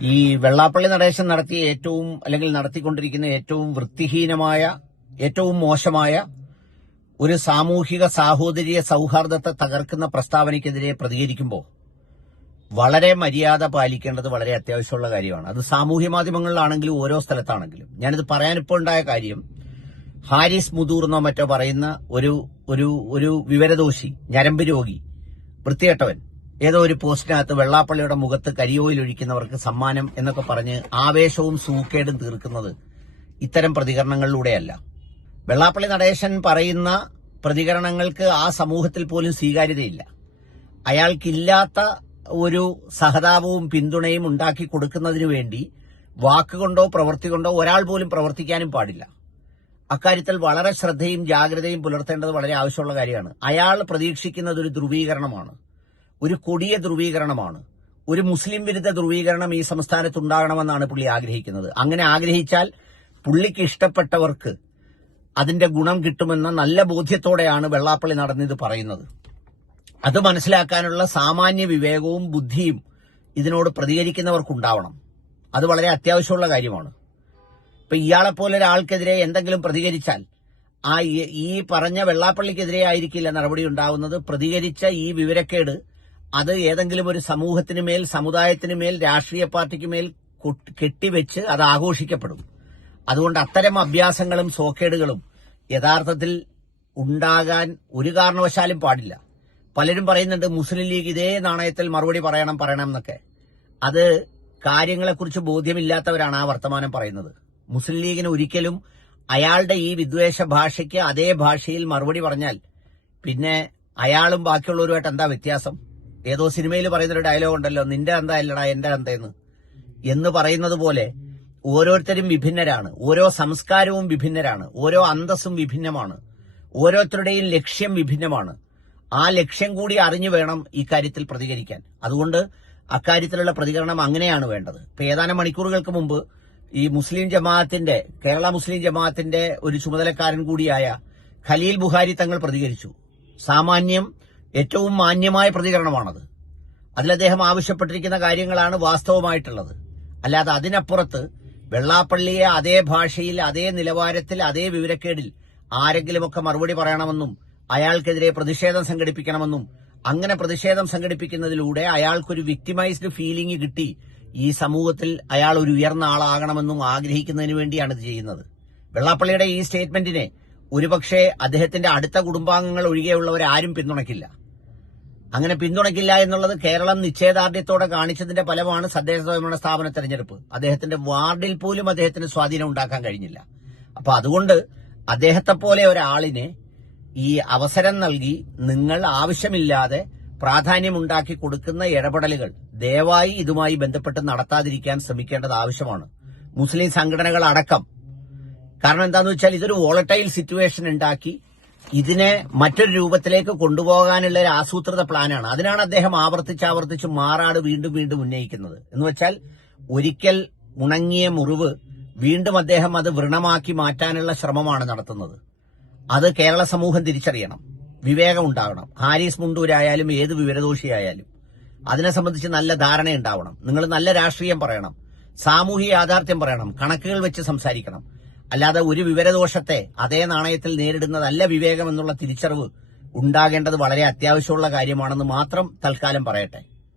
ഈ വെള്ളാപ്പള്ളി നടേശൻ നടത്തിയ നടത്തിക്കൊണ്ടിരിക്കുന്ന ഏറ്റവും വൃത്തിഹീനമായ, ഏറ്റവും മോശമായ ഒരു സാമൂഹിക സാഹോദര്യ സൌഹാർദ്ദത്തെ തകർക്കുന്ന പ്രസ്താവനയ്ക്കെതിരെ പ്രതികരിക്കുമ്പോൾ വളരെ മര്യാദ പാലിക്കേണ്ടത് വളരെ അത്യാവശ്യമുള്ള കാര്യമാണ്. അത് സാമൂഹ്യ മാധ്യമങ്ങളിലാണെങ്കിലും ഓരോ സ്ഥലത്താണെങ്കിലും. ഞാനിത് പറയാനിപ്പോൾ ഉണ്ടായ കാര്യം, ഹാരിസ് മുതൂർ എന്നോ മറ്റോ പറയുന്ന ഒരു വിവരദോഷി, ഞരമ്പ് രോഗി, വൃത്തികെട്ടവൻ ഏതോ ഒരു പോസ്റ്റിനകത്ത് വെള്ളാപ്പള്ളിയുടെ മുഖത്ത് കരിയോയിൽ ഒഴിക്കുന്നവർക്ക് സമ്മാനം എന്നൊക്കെ പറഞ്ഞ് ആവേശവും സൂക്കേടും തീർക്കുന്നത് ഇത്തരം പ്രതികരണങ്ങളിലൂടെയല്ല. വെള്ളാപ്പള്ളി നടേശൻ പറയുന്ന പ്രതികരണങ്ങൾക്ക് ആ സമൂഹത്തിൽ പോലും സ്വീകാര്യതയില്ല. അയാൾക്കില്ലാത്ത ഒരു സഹതാപവും പിന്തുണയും ഉണ്ടാക്കി കൊടുക്കുന്നതിനു വേണ്ടി വാക്കുകൊണ്ടോ പ്രവൃത്തി കൊണ്ടോ ഒരാൾ പോലും പ്രവർത്തിക്കാനും പാടില്ല. അക്കാര്യത്തിൽ വളരെ ശ്രദ്ധയും ജാഗ്രതയും പുലർത്തേണ്ടത് വളരെ ആവശ്യമുള്ള കാര്യമാണ്. അയാൾ പ്രതീക്ഷിക്കുന്നത് ഒരു ധ്രുവീകരണമാണ്, ഒരു കൊടിയ ധ്രുവീകരണമാണ്. ഒരു മുസ്ലിം വിരുദ്ധ ധ്രുവീകരണം ഈ സംസ്ഥാനത്ത് ഉണ്ടാകണമെന്നാണ് പുള്ളി ആഗ്രഹിക്കുന്നത്. അങ്ങനെ ആഗ്രഹിച്ചാൽ പുള്ളിക്ക് ഇഷ്ടപ്പെട്ടവർക്ക് അതിന്റെ ഗുണം കിട്ടുമെന്ന നല്ല ബോധ്യത്തോടെയാണ് വെള്ളാപ്പള്ളി നടന്നിത് പറയുന്നത്. അത് മനസ്സിലാക്കാനുള്ള സാമാന്യ വിവേകവും ബുദ്ധിയും ഇതിനോട് പ്രതികരിക്കുന്നവർക്കുണ്ടാവണം. അത് വളരെ അത്യാവശ്യമുള്ള കാര്യമാണ്. ഇപ്പൊ ഇയാളെപ്പോലെ ഒരാൾക്കെതിരെ എന്തെങ്കിലും പ്രതികരിച്ചാൽ ഈ പറഞ്ഞ വെള്ളാപ്പള്ളിക്കെതിരെ ആയിരിക്കില്ല നടപടി ഉണ്ടാവുന്നത്. പ്രതികരിച്ച ഈ വിവരക്കേട് അത് ഏതെങ്കിലും ഒരു സമൂഹത്തിന് മേൽ, സമുദായത്തിന് മേൽ, രാഷ്ട്രീയ പാർട്ടിക്ക് മേൽ കെട്ടിവെച്ച് അത് ആഘോഷിക്കപ്പെടും. അതുകൊണ്ട് അത്തരം അഭ്യാസങ്ങളും സോക്കേടുകളും യഥാർത്ഥത്തിൽ ഉണ്ടാകാൻ ഒരു കാരണവശാലും പാടില്ല. പലരും പറയുന്നുണ്ട് മുസ്ലിം ലീഗ് ഇതേ നാണയത്തിൽ മറുപടി പറയണം എന്നൊക്കെ. അത് കാര്യങ്ങളെക്കുറിച്ച് ബോധ്യമില്ലാത്തവരാണ് ആ വർത്തമാനം പറയുന്നത്. മുസ്ലിം ലീഗിന് ഒരിക്കലും അയാളുടെ ഈ വിദ്വേഷ ഭാഷയ്ക്ക് അതേ ഭാഷയിൽ മറുപടി പറഞ്ഞാൽ പിന്നെ അയാളും ബാക്കിയുള്ളവരുമായിട്ട് എന്താ വ്യത്യാസം? ഏതോ സിനിമയിൽ പറയുന്നൊരു ഡയലോഗ് ഉണ്ടല്ലോ, നിന്റെ എന്താ അല്ലടാ എന്റെ എന്തെന്ന് എന്ന് പറയുന്നത് പോലെ ഓരോരുത്തരും വിഭിന്നരാണ്, ഓരോ സംസ്കാരവും വിഭിന്നരാണ്, ഓരോ അന്തസ്സും വിഭിന്നമാണ്, ഓരോരുത്തരുടെയും ലക്ഷ്യം വിഭിന്നമാണ്. ആ ലക്ഷ്യം കൂടി അറിഞ്ഞു വേണം ഇക്കാര്യത്തിൽ പ്രതികരിക്കാൻ. അതുകൊണ്ട് അക്കാര്യത്തിലുള്ള പ്രതികരണം അങ്ങനെയാണ് വേണ്ടത്. ഇപ്പൊ ഏതാനും മണിക്കൂറുകൾക്ക് മുമ്പ് ഈ കേരള മുസ്ലിം ജമാഅത്തിന്റെ ഒരു ചുമതലക്കാരൻ കൂടിയായ ഖലീൽ ബുഖാരി തങ്ങൾ പ്രതികരിച്ചു. ഏറ്റവും മാന്യമായ പ്രതികരണമാണത്. അതിൽ അദ്ദേഹം ആവശ്യപ്പെട്ടിരിക്കുന്ന കാര്യങ്ങളാണ് വാസ്തവമായിട്ടുള്ളത്. അല്ലാതെ അതിനപ്പുറത്ത് വെള്ളാപ്പള്ളിയെ അതേ ഭാഷയിൽ, അതേ നിലവാരത്തിൽ, അതേ വിവരക്കേടിൽ ആരെങ്കിലുമൊക്കെ മറുപടി പറയണമെന്നും അയാൾക്കെതിരെ പ്രതിഷേധം സംഘടിപ്പിക്കണമെന്നും അങ്ങനെ പ്രതിഷേധം സംഘടിപ്പിക്കുന്നതിലൂടെ അയാൾക്കൊരു വിക്ടിമൈസ്ഡ് ഫീലിംഗ് കിട്ടി ഈ സമൂഹത്തിൽ അയാൾ ഒരു ഉയർന്ന ആളാകണമെന്നും ആഗ്രഹിക്കുന്നതിന് വേണ്ടിയാണ് ഇത് ചെയ്യുന്നത്. വെള്ളാപ്പള്ളിയുടെ ഈ സ്റ്റേറ്റ്മെന്റിനെ ഒരുപക്ഷെ അദ്ദേഹത്തിന്റെ അടുത്ത കുടുംബാംഗങ്ങൾ ഒഴികെയുള്ളവരാരും പിന്തുണയ്ക്കില്ല. അങ്ങനെ പിന്തുണയ്ക്കില്ല എന്നുള്ളത് കേരളം നിശ്ചയദാർഢ്യത്തോടെ കാണിച്ചതിന്റെ ഫലമാണ് തദ്ദേശ സ്വയംഭരണ സ്ഥാപന തെരഞ്ഞെടുപ്പ്. അദ്ദേഹത്തിന്റെ വാർഡിൽ പോലും അദ്ദേഹത്തിന് സ്വാധീനം ഉണ്ടാക്കാൻ കഴിഞ്ഞില്ല. അപ്പൊ അതുകൊണ്ട് അദ്ദേഹത്തെപ്പോലെ ഒരാളിനെ ഈ അവസരം നൽകി നിങ്ങൾ ആവശ്യമില്ലാതെ പ്രാധാന്യമുണ്ടാക്കി കൊടുക്കുന്ന ഇടപെടലുകൾ ദയവായി ഇതുമായി ബന്ധപ്പെട്ട് നടത്താതിരിക്കാൻ ശ്രമിക്കേണ്ടത് ആവശ്യമാണ്. മുസ്ലിം സംഘടനകൾ അടക്കം. കാരണം എന്താണെന്ന് വെച്ചാൽ ഇതൊരു വോളറ്റൈൽ സിറ്റുവേഷൻ ഉണ്ടാക്കി ഇതിനെ മറ്റൊരു രൂപത്തിലേക്ക് കൊണ്ടുപോകാനുള്ള ഒരു ആസൂത്രിത പ്ലാനാണ്. അതിനാണ് അദ്ദേഹം ആവർത്തിച്ച് മാറാട് വീണ്ടും ഉന്നയിക്കുന്നത്. എന്ന് വെച്ചാൽ ഒരിക്കൽ ഉണങ്ങിയ മുറിവ് വീണ്ടും അദ്ദേഹം അത് വ്രണമാക്കി മാറ്റാനുള്ള ശ്രമമാണ് നടത്തുന്നത്. അത് കേരള സമൂഹം തിരിച്ചറിയണം, വിവേകം ഉണ്ടാവണം. ഹാരിസ് മുണ്ടൂരായാലും ഏത് വിവരദോഷിയായാലും അതിനെ സംബന്ധിച്ച് നല്ല ധാരണ ഉണ്ടാവണം. നിങ്ങൾ നല്ല രാഷ്ട്രീയം പറയണം, സാമൂഹിക യാഥാർത്ഥ്യം പറയണം, കണക്കുകൾ വെച്ച് സംസാരിക്കണം. അല്ലാതെ ഒരു വിവരദോഷത്തെ അതേ നാണയത്തിൽ നേരിടുന്നതല്ല വിവേകം എന്നുള്ള തിരിച്ചറിവ് ഉണ്ടാകേണ്ടത് വളരെ അത്യാവശ്യമുള്ള കാര്യമാണെന്ന് മാത്രം തൽക്കാലം പറയട്ടെ.